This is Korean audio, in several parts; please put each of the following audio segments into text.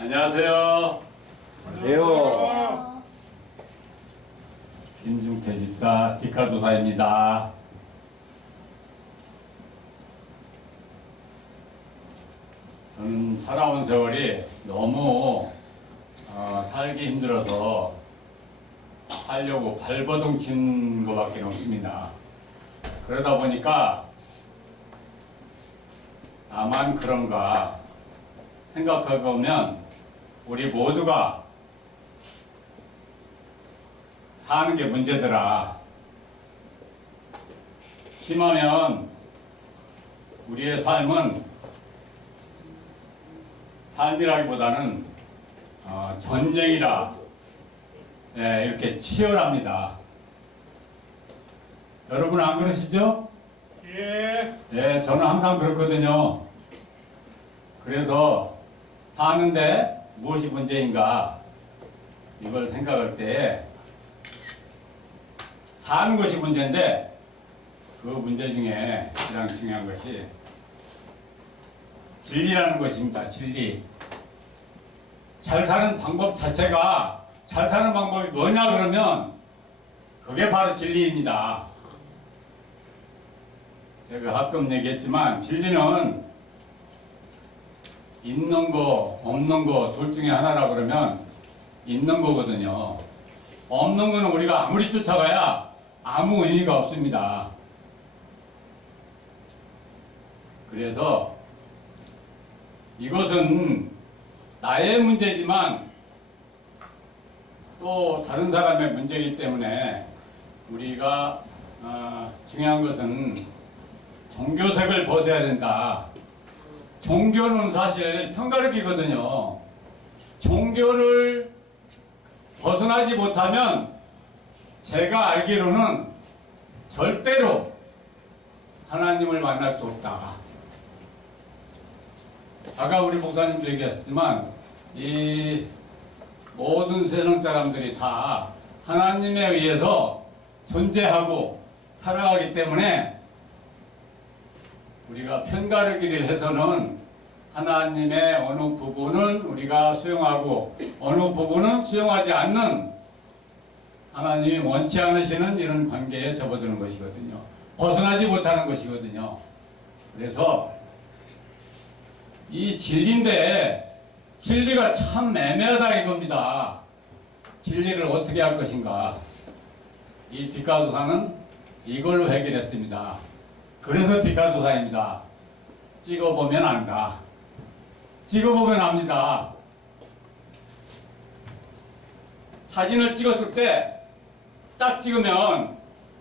안녕하세요. 안녕하세요. 김중태 집사 디카도사입니다. 저는 살아온 세월이 너무 살기 힘들어서 살려고 발버둥 친 것밖에 없습니다. 그러다 보니까 나만 그런가 생각해보면 우리 모두가 사는 게 문제더라. 심하면 우리의 삶이라기보다는 전쟁이라 이렇게 치열합니다. 여러분 안 그러시죠? 예, 저는 항상 그렇거든요. 그래서 사는데 무엇이 문제인가 이걸 생각할 때 사는 것이 문제인데 그 문제 중에 가장 중요한 것이 진리라는 것입니다. 진리. 잘 사는 방법 자체가 잘 사는 방법이 뭐냐 그러면 그게 바로 진리입니다. 제가 가끔 얘기했지만 진리는 있는 거 없는 거 둘 중에 하나라 그러면 있는 거거든요. 없는 거는 우리가 아무리 쫓아가야 아무 의미가 없습니다. 그래서 이것은 나의 문제지만 또 다른 사람의 문제이기 때문에 우리가 중요한 것은 종교색을 벗어야 된다. 종교는 사실 편가르기거든요. 종교를 벗어나지 못하면 제가 알기로는 절대로 하나님을 만날 수 없다. 아까 우리 목사님도 얘기했지만 이 모든 세상 사람들이 다 하나님에 의해서 존재하고 살아가기 때문에 우리가 편가르기를 해서는 하나님의 어느 부분은 우리가 수용하고 어느 부분은 수용하지 않는 하나님이 원치 않으시는 이런 관계에 접어드는 것이거든요. 벗어나지 못하는 것이거든요. 그래서 이 진리인데 진리가 참 애매하다 이겁니다. 진리를 어떻게 할 것인가. 이 디카도사는 이걸로 해결했습니다. 그래서 디카도사입니다. 찍어보면 안다. 찍어보면 압니다. 사진을 찍었을 때 딱 찍으면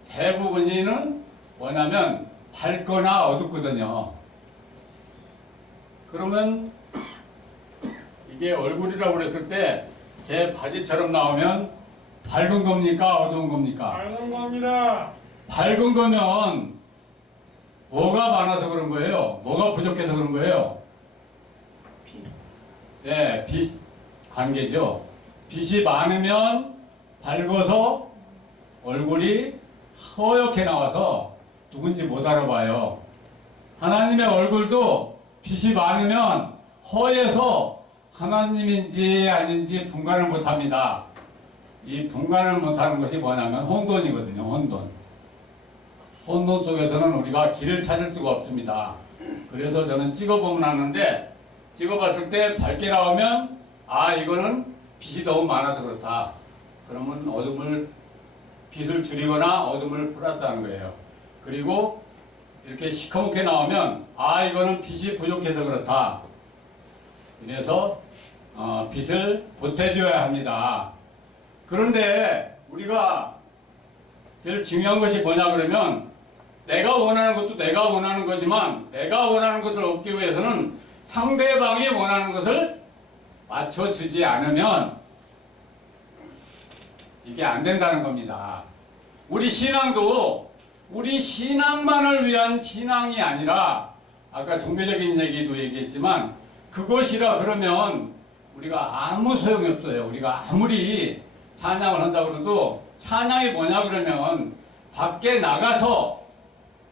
대부분이는 뭐냐면 밝거나 어둡거든요. 그러면 이게 얼굴이라고 그랬을 때 제 바지처럼 나오면 밝은 겁니까? 어두운 겁니까? 밝은 겁니다. 밝은 거면 뭐가 많아서 그런 거예요? 뭐가 부족해서 그런 거예요? 네, 빛 관계죠. 빛이 많으면 밝아서 얼굴이 허옇게 나와서 누군지 못 알아봐요. 하나님의 얼굴도 빛이 많으면 허해서 하나님인지 아닌지 분간을 못합니다. 이 분간을 못하는 것이 뭐냐면 혼돈이거든요. 혼돈 속에서는 우리가 길을 찾을 수가 없습니다. 그래서 저는 찍어보면 하는데 찍어봤을 때 밝게 나오면 이거는 빛이 너무 많아서 그렇다. 그러면 빛을 줄이거나 어둠을 플러스하는 거예요. 그리고 이렇게 시커멓게 나오면 이거는 빛이 부족해서 그렇다. 그래서 빛을 보태줘야 합니다. 그런데 우리가 제일 중요한 것이 뭐냐 그러면 내가 원하는 것도 내가 원하는 거지만 내가 원하는 것을 얻기 위해서는 상대방이 원하는 것을 맞춰주지 않으면 이게 안 된다는 겁니다. 우리 신앙도 우리 신앙만을 위한 신앙이 아니라 아까 종교적인 얘기도 얘기했지만 그것이라 그러면 우리가 아무 소용이 없어요. 우리가 아무리 찬양을 한다고 해도 찬양이 뭐냐 그러면 밖에 나가서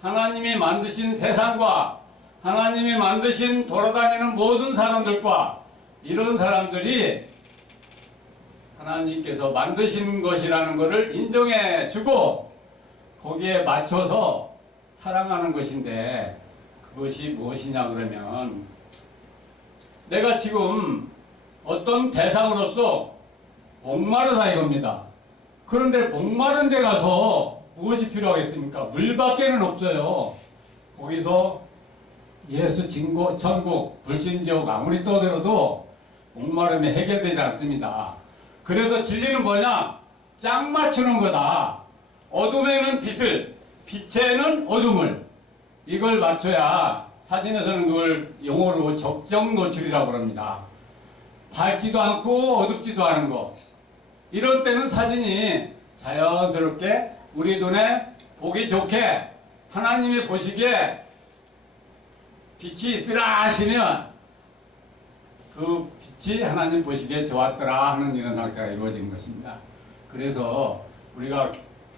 하나님이 만드신 세상과 하나님이 만드신 돌아다니는 모든 사람들과 이런 사람들이 하나님께서 만드신 것이라는 것을 인정해 주고 거기에 맞춰서 사랑하는 것인데 그것이 무엇이냐 그러면 내가 지금 어떤 대상으로서 목마르다 이겁니다. 그런데 목마른 데 가서 무엇이 필요하겠습니까? 물밖에는 없어요. 거기서 예수 진고, 천국, 불신지옥 아무리 떠들어도 목마름이 해결되지 않습니다. 그래서 진리는 뭐냐? 짝 맞추는 거다. 어둠에는 빛을, 빛에는 어둠을 이걸 맞춰야 사진에서는 그걸 용어로 적정 노출이라고 합니다. 밝지도 않고 어둡지도 않은 거. 이런 때는 사진이 자연스럽게 우리 눈에 보기 좋게 하나님이 보시기에 빛이 있으라 하시면 그 빛이 하나님 보시기에 좋았더라 하는 이런 상태가 이루어진 것입니다. 그래서 우리가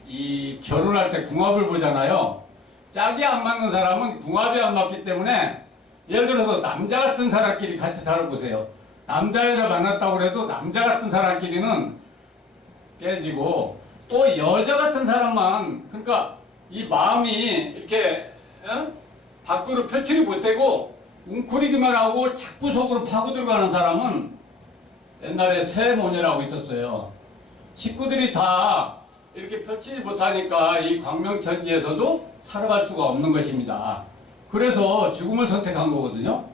이 결혼할 때 궁합을 보잖아요. 짝이 안 맞는 사람은 궁합이 안 맞기 때문에 예를 들어서 남자 같은 사람끼리 같이 살아보세요. 남자 여자 만났다고 해도 남자 같은 사람끼리는 깨지고 또 여자 같은 사람만 그러니까 이 마음이 이렇게 밖으로 표출이 못되고 웅크리기만 하고 자꾸 속으로 파고 들어가는 사람은 옛날에 새모녀라고 있었어요. 식구들이 다 이렇게 펼치지 못하니까 이 광명천지에서도 살아갈 수가 없는 것입니다. 그래서 죽음을 선택한 거거든요.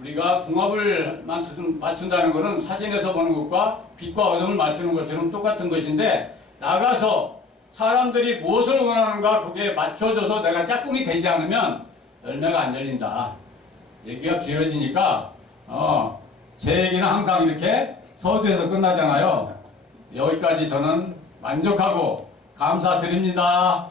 우리가 궁합을 맞춘다는 것은 사진에서 보는 것과 빛과 어둠을 맞추는 것처럼 똑같은 것인데 나가서 사람들이 무엇을 원하는가 거기에 맞춰줘서 내가 짝꿍이 되지 않으면 열매가 안 열린다. 얘기가 길어지니까 제 얘기는 항상 이렇게 서두에서 끝나잖아요. 여기까지 저는 만족하고 감사드립니다.